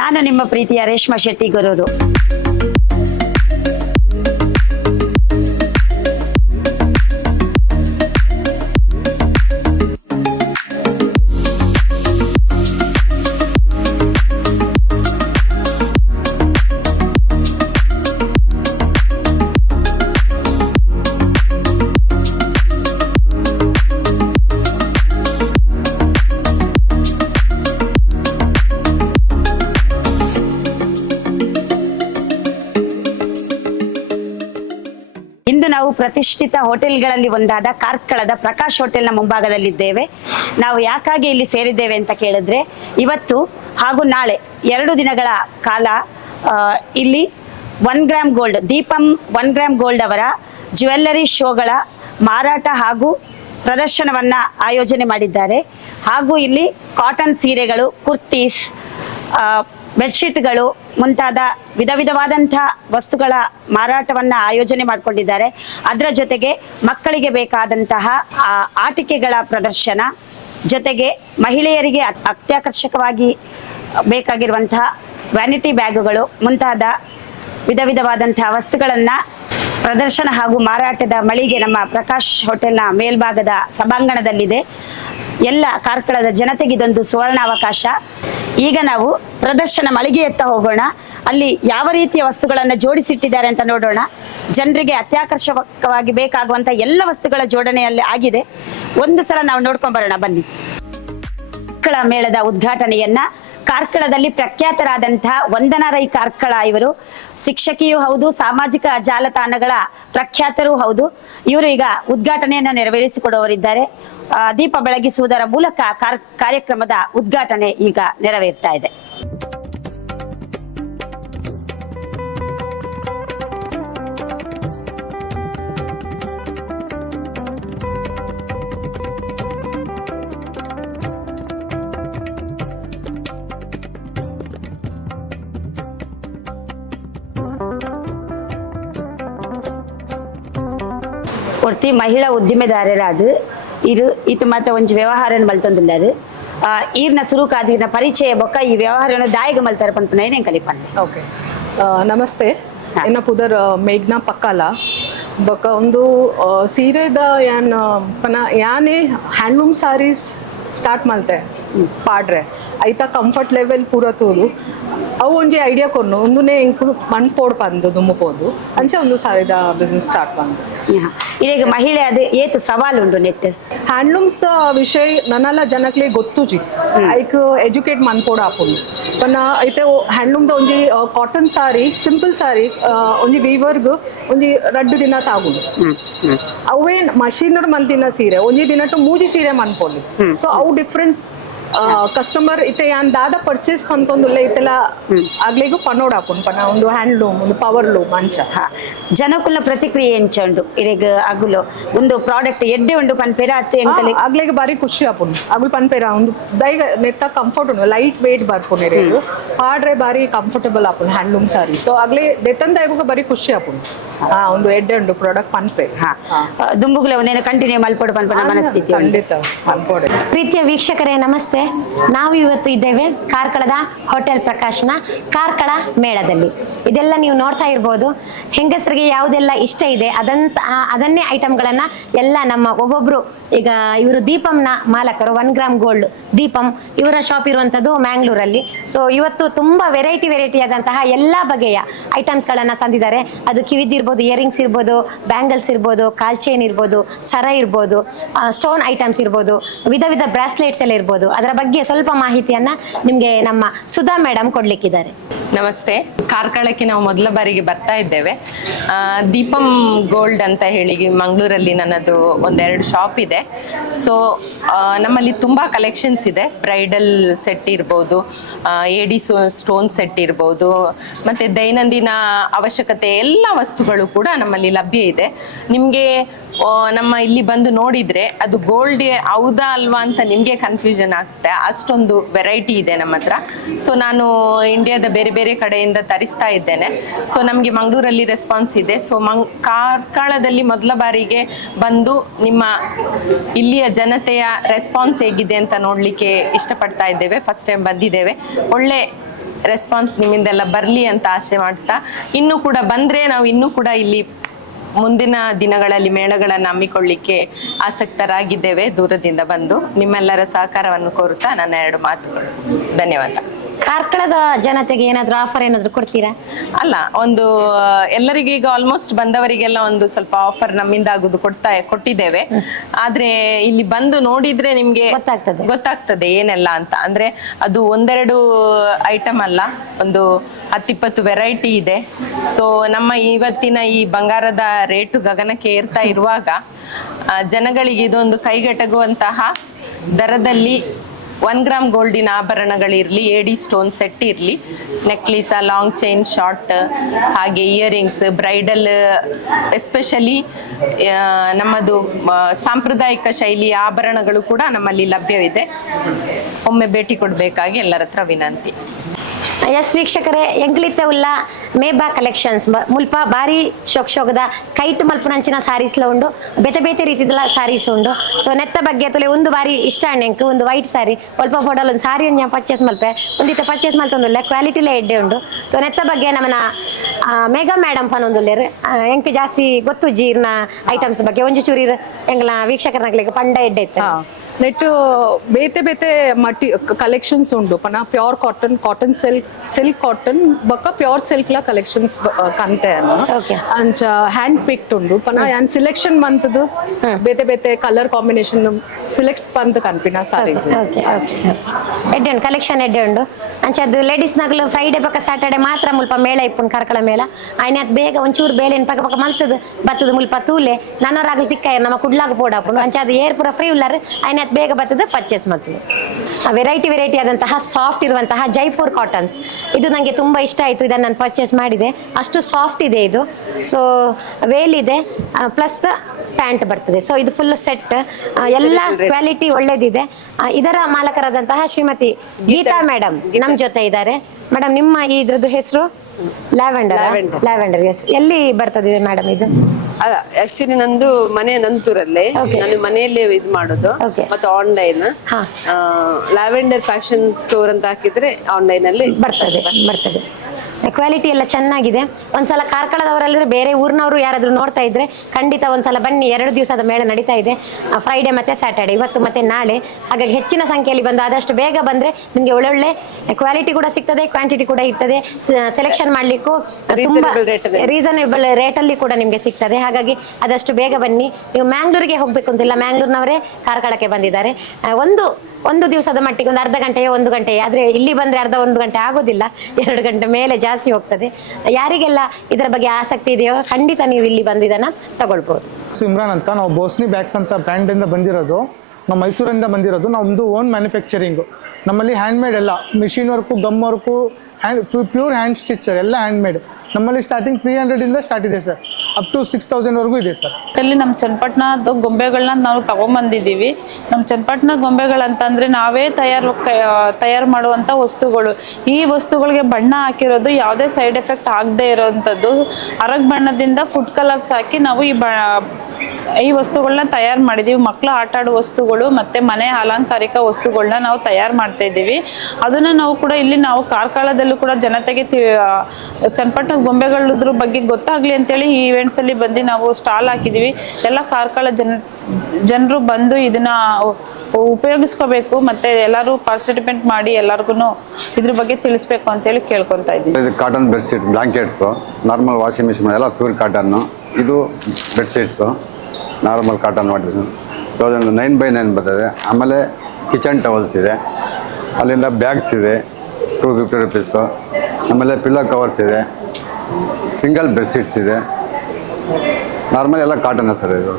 ನಾನು ನಿಮ್ಮ ಪ್ರೀತಿಯ ರೇಷ್ಮಾ ಶೆಟ್ಟಿ ಗೊರೂರು. ಇಂದು ನಾವು ಪ್ರತಿಷ್ಠಿತ ಹೋಟೆಲ್ಗಳಲ್ಲಿ ಒಂದಾದ ಕಾರ್ಕಳದ ಪ್ರಕಾಶ್ ಹೋಟೆಲ್ನ ಮುಂಭಾಗದಲ್ಲಿದ್ದೇವೆ. ನಾವು ಯಾಕಾಗಿ ಇಲ್ಲಿ ಸೇರಿದ್ದೇವೆ ಅಂತ ಕೇಳಿದ್ರೆ, ಇವತ್ತು ಹಾಗೂ ನಾಳೆ 2 ದಿನಗಳ ಕಾಲ ಇಲ್ಲಿ 1 gram gold Deepam 1 gram gold ಅವರ ಜ್ಯುವೆಲ್ಲರಿ ಶೋಗಳ ಮಾರಾಟ ಹಾಗೂ ಪ್ರದರ್ಶನವನ್ನ ಆಯೋಜನೆ ಮಾಡಿದ್ದಾರೆ. ಹಾಗೂ ಇಲ್ಲಿ ಕಾಟನ್ ಸೀರೆಗಳು, ಕುರ್ತೀಸ್, ಬೆಡ್ಶೀಟ್ಗಳು ಮುಂತಾದ ವಿಧವಾದಂತಹ ವಸ್ತುಗಳ ಮಾರಾಟವನ್ನ ಆಯೋಜನೆ ಮಾಡಿಕೊಂಡಿದ್ದಾರೆ. ಅದರ ಜೊತೆಗೆ ಮಕ್ಕಳಿಗೆ ಬೇಕಾದಂತಹ ಆಟಿಕೆಗಳ ಪ್ರದರ್ಶನ, ಜೊತೆಗೆ ಮಹಿಳೆಯರಿಗೆ ಅತ್ಯಾಕರ್ಷಕವಾಗಿ ಬೇಕಾಗಿರುವಂತಹ ವ್ಯಾನಿಟಿ ಬ್ಯಾಗುಗಳು ಮುಂತಾದ ವಿಧವಾದಂತಹ ವಸ್ತುಗಳನ್ನ ಪ್ರದರ್ಶನ ಹಾಗೂ ಮಾರಾಟದ ಮಳಿಗೆ ನಮ್ಮ ಪ್ರಕಾಶ್ ಹೋಟೆಲ್ನ ಮೇಲ್ಭಾಗದ ಸಭಾಂಗಣದಲ್ಲಿದೆ. ಎಲ್ಲ ಕಾರ್ಕಳದ ಜನತೆಗೆ ಇದೊಂದು ಸುವರ್ಣಾವಕಾಶ. ಈಗ ನಾವು ಪ್ರದರ್ಶನ ಮಳಿಗೆಯತ್ತ ಹೋಗೋಣ. ಅಲ್ಲಿ ಯಾವ ರೀತಿಯ ವಸ್ತುಗಳನ್ನು ಜೋಡಿಸಿಟ್ಟಿದ್ದಾರೆ ಅಂತ ನೋಡೋಣ. ಜನರಿಗೆ ಅತ್ಯಾಕರ್ಷಕವಾಗಿ ಬೇಕಾಗುವಂತ ಎಲ್ಲ ವಸ್ತುಗಳ ಜೋಡಣೆಯಲ್ಲಿ ಆಗಿದೆ. ಒಂದು ಸಲ ನಾವು ನೋಡ್ಕೊಂಡ್ ಬರೋಣ ಬನ್ನಿ. ಮಕ್ಕಳ ಮೇಳದ ಉದ್ಘಾಟನೆಯನ್ನ ಕಾರ್ಕಳದಲ್ಲಿ ಪ್ರಖ್ಯಾತರಾದಂತಹ ವಂದನಾ ರೈ ಕಾರ್ಕಳ ಇವರು ಶಿಕ್ಷಕಿಯೂ ಹೌದು, ಸಾಮಾಜಿಕ ಜಾಲತಾಣಗಳ ಪ್ರಖ್ಯಾತರೂ ಹೌದು. ಇವರು ಈಗ ಉದ್ಘಾಟನೆಯನ್ನು ನೆರವೇರಿಸಿಕೊಡುವವರಿದ್ದಾರೆ. ದೀಪ ಬೆಳಗಿಸುವುದರ ಮೂಲಕ ಕಾರ್ಯಕ್ರಮದ ಉದ್ಘಾಟನೆ ಈಗ ನೆರವೇರ್ತಾ ಇದೆ. ಒರ್ತಿ ಮಹಿಳಾ ಉದ್ದಿಮೆದಾರರಾದ ಇರು ಇತ್ತು ಮತ್ತೆ ಒಂಜಿ ವ್ಯವಹಾರ ಮಲ್ತೊಂದುಲ್ಲಾರು. ಈರ್ನ ಸುರುಕಾದಿನ ಪರಿಚಯ ಬೊಕ್ಕ ಈ ವ್ಯವಹಾರನ ದಾಯಿಗ ಮಲ್ತಾರ ಪನ್ಪುನ ಏನೇನ್ ಕಲಿಪನ್ನೆ. ಓಕೆ, ನಮಸ್ತೆ. ಇನ್ನ ಪುದರ್ ಮೇಘ್ನಾ ಪಕ್ಕಾಲ ಬೊಕ್ಕ ಒಂದು ಸೀರೆದ ಯಾನ್ ಪನ ಯಾನೇ ಹ್ಯಾಂಡ್ಲೂಮ್ ಸಾರೀಸ್ ಸ್ಟಾರ್ಟ್ ಮಲ್ತೆ ಪಾಡ್ರೆ ಐತ ಕಂಫರ್ಟ್ ಲೆವೆಲ್ ಪೂರ ತೂರು ಅವು ಒಂಜಿ ಐಡಿಯಾ ಕೊನ್ನು ಒಂದುನೇ ಇಂಕು ಮಣ್ಪೋಡ್ ಪಂದು ದುಮ್ಮುಪೋದು ಅಂಚೆ ಒಂದು ಸಾರಿದ ಬಿಸ್ನೆಸ್ ಸ್ಟಾರ್ಟ್ ಪಂದು. ಈಗ ಮಹಿಳೆ ಅದು ಏತು ಸವಾಲು ಉಂಟು ನೆಟ್ ಹ್ಯಾಂಡ್ಲೂಮ್ಸ್ ವಿಷಯ ನನ್ನೆಲ್ಲ ಜನಕ್ಲೆ ಗೊತ್ತುಜಿ ಐಕ್ ಎಜುಕೇಟ್ ಮನ್ಪೋಡ್ ಆಪುಂಡು ಪನ್ನ ಐತೆ ಹ್ಯಾಂಡ್ಲೂಮ್ದ ಒಂಜಿ ಕಾಟನ್ ಸಾರಿ ಸಿಂಪಲ್ ಸಾರಿ ಒಂಜಿ ವೀವರ್ಗ್ ಒಂಜಿ 2 ದಿನ ತಾಗುಂಡು. ಅವೇ ಮಷೀನರ್ ಮಲ್ತಿನ ಸೀರೆ ಒಂಜಿ ದಿನ ಟು ಮೂಜಿ ಸೀರೆ ಮನ್ಪೋಲಿ. ಸೊ ಅವು ಡಿಫ್ರೆನ್ಸ್ ಕಸ್ಟಮರ್ ಇತ್ತೆ ಯಾನ್ ದಾದ ಪರ್ಚೇಸ್ ಪನ್ಕೊಂದುಲ್ಲ ಇತ್ತೆಲ್ಲ ಆಗ್ಲಿಗೂ ಪನ್ನೋಡ್ ಹಾಕೊಂಡು ಪನ್ನ ಒಂದು ಹ್ಯಾಂಡ್ಲೂಮ್ ಒಂದು ಪವರ್ ಲೂಮ್ ಅಂಚ ಜನಕುಲ ಪ್ರತಿಕ್ರಿಯೆ ಎಂಚಂಡು ಇರೆಗ್ ಅಗುಲು ಒಂದು ಪ್ರಾಡಕ್ಟ್ ಎಡ್ಡೆ ಉಂಡು ಪನ್ಪೇರ ಅತ್ತೆ ಎಂಕಲೆ ಆಗ್ಲಿಗೆ ಬಾರಿ ಖುಷಿ ಆಪುಂಡು. ಅಗುಲ್ ಪನ್ಪೇರ ಒಂದು ದೈಗ ನೆತ್ತ ಕಂಫರ್ಟ್ ಉಂಡು, ಲೈಟ್ ವೇಟ್ ಬರ್ಪುಂಡು, ಪಾಡ್ರೆ ಬಾರಿ ಕಂಫರ್ಟಬಲ್ ಆಪುಂಡು ಹ್ಯಾಂಡ್ಲೂಮ್ ಸಾರಿ. ಸೊ ಆಗ್ಲೇ ದೆತ್ತಂದ ಐಬುಗ ಬಾರಿ ಖುಷಿ ಆಪುಂಡು. ಒಂದು ಎಡ್ಡೆ ಉಂಡು ಪ್ರಾಡಕ್ಟ್ ಪನ್ಪೆ ದುಂಬುಗುಲ ಒಂದೇನು ಕಂಟಿನ್ಯೂ ಮಲ್ಪಡು ಪನ್ಪನ ಮನಸ್ಥಿತಿ ಖಂಡಿತ ಪನ್ಪೋಡೆ. ಪ್ರೀತಿಯ ವೀಕ್ಷಕರೇ ನಮಸ್ತೆ. ನಾವು ಇವತ್ತು ಇದ್ದೇವೆ ಕಾರ್ಕಳದ ಹೋಟೆಲ್ ಪ್ರಕಾಶ್ನ ಕಾರ್ಕಳ ಮೇಳದಲ್ಲಿ. ಇದೆಲ್ಲ ನೀವು ನೋಡ್ತಾ ಇರ್ಬೋದು. ಹೆಂಗಸರಿಗೆ ಯಾವುದೆಲ್ಲ ಇಷ್ಟ ಇದೆ ಅದನ್ನೇ ಐಟಮ್ಗಳನ್ನ ಎಲ್ಲ ನಮ್ಮ ಒಬ್ಬೊಬ್ರು ಈಗ ಇವರು ದೀಪಂನ ಮಾಲಕರು 1 ಗ್ರಾಮ್ ಗೋಲ್ಡ್ ದೀಪಂ ಇವರ ಶಾಪ್ ಇರುವಂಥದ್ದು ಮ್ಯಾಂಗ್ಳೂರಲ್ಲಿ. ಸೊ ಇವತ್ತು ತುಂಬಾ ವೆರೈಟಿ ಆದಂತಹ ಎಲ್ಲ ಬಗೆಯ ಐಟಮ್ಸ್ಗಳನ್ನು ತಂದಿದ್ದಾರೆ. ಅದು ಕಿವಿದಿರ್ಬೋದು, ಇಯರಿಂಗ್ಸ್ ಇರ್ಬೋದು, ಬ್ಯಾಂಗಲ್ಸ್ ಇರ್ಬೋದು, ಕಾಲ್ ಚೈನ್ ಇರ್ಬೋದು, ಸರ ಇರ್ಬೋದು, ಸ್ಟೋನ್ ಐಟಮ್ಸ್ ಇರ್ಬೋದು, ವಿಧ ಬ್ರಾಸ್ಲೆಟ್ಸ್ ಎಲ್ಲ ಇರ್ಬೋದು. ಅದರ ಬಗ್ಗೆ ಸ್ವಲ್ಪ ಮಾಹಿತಿಯನ್ನ ನಿಮಗೆ ನಮ್ಮ ಸುಧಾ ಮೇಡಮ್ ಕೊಡ್ಲಿಕ್ಕಿದ್ದಾರೆ. ನಮಸ್ತೆ. ಕಾರ್ಕಳಕ್ಕೆ ನಾವು ಮೊದಲ ಬಾರಿಗೆ ಬರ್ತಾ ಇದ್ದೇವೆ. ದೀಪಂ ಗೋಲ್ಡ್ ಅಂತ ಹೇಳಿ ಮಂಗಳೂರಲ್ಲಿ ನನ್ನದು 1-2 ಶಾಪ್ ಇದೆ. ಸೊ ನಮ್ಮಲ್ಲಿ ತುಂಬ ಕಲೆಕ್ಷನ್ಸ್ ಇದೆ. ಬ್ರೈಡಲ್ ಸೆಟ್ ಇರ್ಬೋದು, ಏಡಿ ಸ್ಟೋನ್ ಸೆಟ್ ಇರ್ಬೋದು, ಮತ್ತು ದೈನಂದಿನ ಅವಶ್ಯಕತೆ ಎಲ್ಲ ವಸ್ತುಗಳು ಕೂಡ ನಮ್ಮಲ್ಲಿ ಲಭ್ಯ ಇದೆ. ನಿಮಗೆ ನಮ್ಮ ಇಲ್ಲಿ ಬಂದು ನೋಡಿದರೆ ಅದು ಗೋಲ್ಡ್ ಹೌದಾ ಅಲ್ವಾ ಅಂತ ನಿಮಗೆ ಕನ್ಫ್ಯೂಷನ್ ಆಗುತ್ತೆ, ಅಷ್ಟೊಂದು ವೆರೈಟಿ ಇದೆ ನಮ್ಮ ಹತ್ರ. ಸೊ ನಾನು ಇಂಡಿಯಾದ ಬೇರೆ ಬೇರೆ ಕಡೆಯಿಂದ ತರಿಸ್ತಾ ಇದ್ದೇನೆ. ಸೊ ನಮಗೆ ಮಂಗಳೂರಲ್ಲಿ ರೆಸ್ಪಾನ್ಸ್ ಇದೆ. ಸೊ ಕಾರ್ಕಳದಲ್ಲಿ ಮೊದಲ ಬಾರಿಗೆ ಬಂದು ನಿಮ್ಮ ಇಲ್ಲಿಯ ಜನತೆಯ ರೆಸ್ಪಾನ್ಸ್ ಹೇಗಿದೆ ಅಂತ ನೋಡಲಿಕ್ಕೆ ಇಷ್ಟಪಡ್ತಾ ಇದ್ದೇವೆ. ಫಸ್ಟ್ ಟೈಮ್ ಬಂದಿದ್ದೇವೆ. ಒಳ್ಳೆ ರೆಸ್ಪಾನ್ಸ್ ನಿಮ್ಮಿಂದೆಲ್ಲ ಬರಲಿ ಅಂತ ಆಸೆ ಮಾಡ್ತಾ, ಇನ್ನೂ ಕೂಡ ಬಂದರೆ ನಾವು ಇನ್ನೂ ಕೂಡ ಇಲ್ಲಿ ಮುಂದಿನ ದಿನಗಳಲ್ಲಿ ಮೇಳಗಳನ್ನು ಹಮ್ಮಿಕೊಳ್ಳಿಕ್ಕೆ ಆಸಕ್ತರಾಗಿದ್ದೇವೆ. ದೂರದಿಂದ ಬಂದು ನಿಮ್ಮೆಲ್ಲರ ಸಹಕಾರವನ್ನು ಕೋರುತ್ತಾ ನನ್ನ 2 ಮಾತುಗಳು. ಧನ್ಯವಾದ. ಕಾರ್ಕಳದ ಜನತೆಗೆ ಏನಾದ್ರು ಆಫರ್ ಏನಾದ್ರು ಕೊಡ್ತೀರಾ? ಅಲ್ಲ, ಒಂದು ಎಲ್ಲರಿಗೂ ಈಗ ಆಲ್ಮೋಸ್ಟ್ ಬಂದವರಿಗೆಲ್ಲ ಒಂದು ಸ್ವಲ್ಪ ಆಫರ್ ನಮ್ಮಿಂದ ಆಗುದು ಕೊಟ್ಟಿದ್ದೇವೆ. ಆದ್ರೆ ಇಲ್ಲಿ ಬಂದು ನೋಡಿದ್ರೆ ನಿಮ್ಗೆ ಗೊತ್ತಾಗ್ತದೆ ಏನೆಲ್ಲ ಅಂತ. ಅಂದ್ರೆ ಅದು 1-2 ಐಟಮ್ ಅಲ್ಲ, ಒಂದು 10-20 ವೆರೈಟಿ ಇದೆ. ಸೊ ನಮ್ಮ ಇವತ್ತಿನ ಈ ಬಂಗಾರದ ರೇಟು ಗಗನಕ್ಕೆ ಏರ್ತಾ ಇರುವಾಗ ಜನಗಳಿಗೆ ಇದೊಂದು ಕೈಗೆಟಗುವಂತಹ ದರದಲ್ಲಿ 1 ಗ್ರಾಮ್ ಗೋಲ್ಡಿನ ಆಭರಣಗಳಿರಲಿ, ಏಡಿ ಸ್ಟೋನ್ ಸೆಟ್ ಇರಲಿ, ನೆಕ್ಲೇಸ, ಲಾಂಗ್ ಚೈನ್, ಶಾರ್ಟ್, ಹಾಗೆ ಇಯರಿಂಗ್ಸ್, ಬ್ರೈಡಲ್, ಎಸ್ಪೆಷಲಿ ನಮ್ಮದು ಸಾಂಪ್ರದಾಯಿಕ ಶೈಲಿಯ ಆಭರಣಗಳು ಕೂಡ ನಮ್ಮಲ್ಲಿ ಲಭ್ಯವಿದೆ. ಒಮ್ಮೆ ಭೇಟಿ ಕೊಡಬೇಕಾಗಿ ಎಲ್ಲರ ಹತ್ರ ವಿನಂತಿ. ಎಸ್ ವೀಕ್ಷಕರೇ, ಎಂಕ್ಲಿತ್ತ ಉಲ್ಲ ಮೇಬಾ ಕಲೆಕ್ಷನ್ಸ್ ಮುಲ್ಪ ಬಾರಿ ಶೋಕದ ಕೈಟ್ ಮಲ್ಪುನಂಚಿನ ಸಾರೀಸ್ಲ ಉಂಡು, ಬೇತೆ ಬೇತೆ ರೀತಿದ ಸಾರೀಸ್ ಉಂಡು. ಸೊ ನೆತ್ತ ಬಗ್ಗೆ ತುಲೆ ಒಂದು ಬಾರಿ ಇಷ್ಟ ಎಂಕ್ ಒಂದು ವೈಟ್ ಸಾರಿ ಒಲ್ಪ ಫೋಟೋಲ್ ಒಂದು ಸಾರಿ ಒಂದು ಪರ್ಚೇಸ್ ಮಲ್ಪೆ ಒಂದಿತ್ತ ಪರ್ಚೇಸ್ ಮಲ್ತೊಂದುಲ್ಲ ಕ್ವಾಲಿಟಿಲೇ ಎಡ್ಡೆ ಉಂಡು. ಸೊ ನೆತ್ತ ಬಗ್ಗೆ ನಮ್ಮನ ಮೇಘಾ ಮೇಡಮ್ ಪನ್ನೊಂದುಲ್ಲೇರು ಎಂಕ್ ಜಾಸ್ತಿ ಗೊತ್ತುಜ್ಜಿ ಇರ್ನ ಐಟಮ್ಸ್ ಬಗ್ಗೆ ಒಂಜಿ ಚೂರಿ ಎಂಗ್ಲ ವೀಕ್ಷಕರ್ನಗ್ಲಿಗೆ ಪಂಡ ಎಡ್ಡೆ ಇತ್ತು. ನೆಟ್ಟು ಬೇತೆ ಬೇತೆ ಮಟಿ ಕಲೆಕ್ಷನ್ಸ್ ಉಂಡು ಪನ ಪ್ಯೂರ್ ಕಾಟನ್ ಸಿಲ್ಕ್ ಕಾಟನ್ ಬೊಕ್ಕ ಪ್ಯೂರ್ ಸಿಲ್ಕ್ ಲ ಕಲೆಕ್ಷನ್ಸ್ ಕಂತೆ ಅಂಚ ಹ್ಯಾಂಡ್ ಪಿಕ್ಡ್ ಉಂಡು ಪನ ಯಾನ್ ಸಿಲೆಕ್ಷನ್ ಬಂತದು ಬೇತೆ ಬೇತೆ ಕಲರ್ ಕಾಂಬಿನೇಷನ್ ಸಿಲೆಕ್ಟ್ ಬಂತ ಕನ್ಪಿನ ಸಾರೀಸ್ ಎಡ್ಡೆ ಉಂಡು ಕಲೆಕ್ಷನ್ ಎಡ್ಡೆ ಉಂಡು. ಅಂಚ ಅದು ಲೇಡೀಸ್ ನಗಲು ಫ್ರೈಡೆ ಪಕ್ಕ ಸ್ಯಾಟರ್ಡೆ ಮಾತ್ರ ಮುಲ್ಪ ಮೇಳ ಇಪ್ಪುಂಡು ಕಾರ್ಕಳ ಮೇಳ. ಆಯ್ನ ಅದು ಬೇಗ ಒಂಚೂರು ಬೇಲೆನ್ ಪಕ್ಕ ಪಕ್ಕ ಮಲ್ತದು ಬತ್ತದು ಮುಲ್ಪ ತೂಲೆ ನನ್ನೋರಾಗ್ಲು ತಿಕ್ಕ ನಮ್ಮ ಕುಡ್ಲಾಗ ಪೋಡಾಪುಂಡು. ಅಂಚ ಅದು ಏರ್ ಪೂರ ಫ್ರೀ ಉಳ್ಳಾರ ಆಯ್ನ ಬೇಗ ಬರ್ತದೆ ಪರ್ಚೇಸ್ ಮಾಡ್ತೀವಿ. ವೆರೈಟಿ ಆದಂತಹ ಸಾಫ್ಟ್ ಇರುವಂತಹ ಜೈಪುರ್ ಕಾಟನ್ಸ್ ಇದು ನನಗೆ ತುಂಬಾ ಇಷ್ಟ ಆಯಿತು. ಇದನ್ನು ನಾನು ಪರ್ಚೇಸ್ ಮಾಡಿದೆ, ಅಷ್ಟು ಸಾಫ್ಟ್ ಇದೆ ಇದು. ಸೊ ವೇಲ್ ಇದೆ ಪ್ಲಸ್ ಪ್ಯಾಂಟ್ ಬರ್ತದೆ. ಸೊ ಇದು ಫುಲ್ ಸೆಟ್, ಎಲ್ಲ ಕ್ವಾಲಿಟಿ ಒಳ್ಳೇದಿದೆ. ಇದರ ಮಾಲಕರಾದಂತಹ ಶ್ರೀಮತಿ ಗೀತಾ ಮೇಡಮ್ ನಮ್ಮ ಜೊತೆ ಇದ್ದಾರೆ. ಮೇಡಮ್, ನಿಮ್ಮ ಇದ್ರದ್ದು ಹೆಸರು? ಲ್ಯಾವೆಂಡರ್. ಎಸ್, ಎಲ್ಲಿ ಬರ್ತದೆ ಮೇಡಮ್ ಇದು? ಅಲ್ಲ, ಆಕ್ಚುಲಿ ನಂದು ಮನೆ ನಂತೂರಲ್ಲೇ, ನಾನು ಮನೆಯಲ್ಲೇ ಇದು ಮಾಡೋದು. ಮತ್ತೆ ಆನ್ಲೈನ್ ಲ್ಯಾವೆಂಡರ್ ಫ್ಯಾಷನ್ ಸ್ಟೋರ್ ಅಂತ ಹಾಕಿದ್ರೆ ಆನ್ಲೈನ್ ಅಲ್ಲಿ ಬರ್ತದೆ. ಕ್ವಾಲಿಟಿ ಎಲ್ಲ ಚೆನ್ನಾಗಿದೆ. ಒಂದ್ಸಲ ಕಾರ್ಕಳದವರಲ್ಲಿದ್ರೆ ಬೇರೆ ಊರಿನವರು ಯಾರಾದ್ರೂ ನೋಡ್ತಾ ಇದ್ರೆ ಖಂಡಿತ ಒಂದ್ಸಲ ಬನ್ನಿ. 2 ದಿವಸದ ಮೇಳ ನಡೀತಾ ಇದೆ, ಫ್ರೈಡೆ ಮತ್ತೆ ಸ್ಯಾಟರ್ಡೆ, ಇವತ್ತು ಮತ್ತೆ ನಾಳೆ. ಹಾಗಾಗಿ ಹೆಚ್ಚಿನ ಸಂಖ್ಯೆಯಲ್ಲಿ ಬಂದು ಆದಷ್ಟು ಬೇಗ ಬಂದ್ರೆ ನಿಮ್ಗೆ ಒಳ್ಳೊಳ್ಳೆ ಕ್ವಾಲಿಟಿ ಕೂಡ ಸಿಗ್ತದೆ, ಕ್ವಾಂಟಿಟಿ ಕೂಡ ಇರ್ತದೆ. ಸೆಲೆಕ್ಷನ್ ಮಾಡ್ಲಿಕ್ಕೂ ತುಂಬಾ ರೀಸನೇಬಲ್ ರೇಟಲ್ಲಿ ಕೂಡ ನಿಮ್ಗೆ ಸಿಗ್ತದೆ. ಹಾಗಾಗಿ ಆದಷ್ಟು ಬೇಗ ಬನ್ನಿ. ನೀವು ಮ್ಯಾಂಗ್ಳೂರಿಗೆ ಹೋಗ್ಬೇಕು ಅಂತಿಲ್ಲ, ಮ್ಯಾಂಗ್ಳೂರ್ನವರೇ ಕಾರ್ಕಳಕ್ಕೆ ಬಂದಿದ್ದಾರೆ. ಒಂದು ದಿವಸದ ಮಟ್ಟಿಗೆ ಒಂದು ಅರ್ಧ ಗಂಟೆಯೋ 1 ಗಂಟೆಯೋ, ಆದ್ರೆ ಇಲ್ಲಿ ಬಂದ್ರೆ 1 ಗಂಟೆ ಆಗೋದಿಲ್ಲ, 2 ಗಂಟೆ ಮೇಲೆ ಜಾಸ್ತಿ ಹೋಗ್ತದೆ. ಯಾರಿಗೆಲ್ಲ ಇದರ ಬಗ್ಗೆ ಆಸಕ್ತಿ ಇದೆಯೋ ಖಂಡಿತ ನೀವು ಇಲ್ಲಿ ಬಂದು ಇದನ್ನ ತಗೊಳ್ಬಹುದು. ಸಿಮ್ರಾನ್ ಅಂತ, ನಾವು ಬೋಸ್ನಿ ಬ್ಯಾಗ್ಸ್ ಅಂತ ಬ್ರ್ಯಾಂಡ್ ಇಂದ ಬಂದಿರೋದು, ನಾವು ಮೈಸೂರಿಂದ ಬಂದಿರೋದು. ನಮ್ಮದು ಓನ್ ಮ್ಯಾನುಫ್ಯಾಕ್ಚರಿಂಗು. ನಮ್ಮಲ್ಲಿ ಹ್ಯಾಂಡ್ ಮೇಡ್ ಎಲ್ಲ, machine work, gum work, pure hand Stitcher ಎಲ್ಲ ಹ್ಯಾಂಡ್ ಮೇಡ್. ನಮ್ಮಲ್ಲಿ ಸ್ಟಾರ್ಟಿಂಗ್ 300 ಇಂದ ಸ್ಟಾರ್ಟ್ ಇದೆ ಸರ್, ಅಪ್ ಟು 6000 ವರೆಗೂ ಇದೆ ಸರ್. ಅಲ್ಲಿ ನಮ್ಮ ಚನ್ನಪಟ್ಟಣದ ಗೊಂಬೆಗಳನ್ನ ನಾವು ತಗೊಂಡ್ಬಂದಿದ್ದೀವಿ. ನಮ್ಮ ಚನ್ನಪಟ್ಟಣ ಗೊಂಬೆಗಳಂತಂದ್ರೆ ನಾವೇ ತಯಾರು ಮಾಡುವಂಥ ವಸ್ತುಗಳು. ಈ ವಸ್ತುಗಳಿಗೆ ಬಣ್ಣ ಹಾಕಿರೋದು ಯಾವುದೇ ಸೈಡ್ ಎಫೆಕ್ಟ್ ಆಗದೆ ಇರೋವಂಥದ್ದು. ಅರಗ್ ಬಣ್ಣದಿಂದ ಫುಡ್ ಕಲರ್ಸ್ ಹಾಕಿ ನಾವು ಈ ವಸ್ತುಗಳನ್ನ ತಯಾರು ಮಾಡಿದ್ದೀವಿ. ಮಕ್ಕಳು ಆಟ ಆಡೋ ವಸ್ತುಗಳು ಮತ್ತೆ ಮನೆ ಅಲಂಕಾರಿಕ ವಸ್ತುಗಳನ್ನ ನಾವು ತಯಾರು ಮಾಡ್ತಾ ಇದ್ದೀವಿ. ಅದನ್ನ ನಾವು ಕೂಡ ಇಲ್ಲಿ ನಾವು ಕಾರ್ಕಳದಲ್ಲೂ ಕೂಡ ಜನತೆಗೆ ಚನ್ನಪಟ್ಟಣ ಗೊಂಬೆಗಳದ್ರ ಬಗ್ಗೆ ಗೊತ್ತಾಗ್ಲಿ ಅಂತೇಳಿ ಈ ಈವೆಂಟ್ಸ್ ಅಲ್ಲಿ ಬಂದು ನಾವು ಸ್ಟಾಲ್ ಹಾಕಿದೀವಿ. ಎಲ್ಲ ಕಾರ್ಕಳ ಜನರು ಬಂದು ಇದನ್ನ ಉಪಯೋಗಿಸ್ಕೋಬೇಕು, ಮತ್ತೆ ಎಲ್ಲರೂ ಪಾರ್ಟಿಸಿಪೇಟ್ ಮಾಡಿ ಎಲ್ಲರಿಗೂ ಇದ್ರ ಬಗ್ಗೆ ತಿಳಿಸ್ಬೇಕು ಅಂತೇಳಿ ಕೇಳ್ಕೊತಾ ಇದ್ದೀವಿ. ಇದು cotton bedsheet, blankets, normal washing machine ಎಲ್ಲ ಪ್ಯೂರ್ ಕಾಟನ್ನು. ಇದು ಬೆಡ್ಶೀಟ್ಸು ನಾರ್ಮಲ್ ಕಾಟನ್ ಮಾಡಿದ್ರು 9x9 ಬರ್ತದೆ. ಆಮೇಲೆ ಕಿಚನ್ ಟವಲ್ಸ್ ಇದೆ, ಅಲ್ಲಿಂದ ಬ್ಯಾಗ್ಸ್ ಇದೆ 250 ರುಪೀಸು. ಆಮೇಲೆ ಪಿಲ್ಲೋ ಕವರ್ಸ್ ಇದೆ, ಸಿಂಗಲ್ ಬೆಡ್ಶೀಟ್ಸ್ ಇದೆ. ನಾರ್ಮಲ್ ಎಲ್ಲ ಕಾಟನ್ ಸರ್ ಇದು.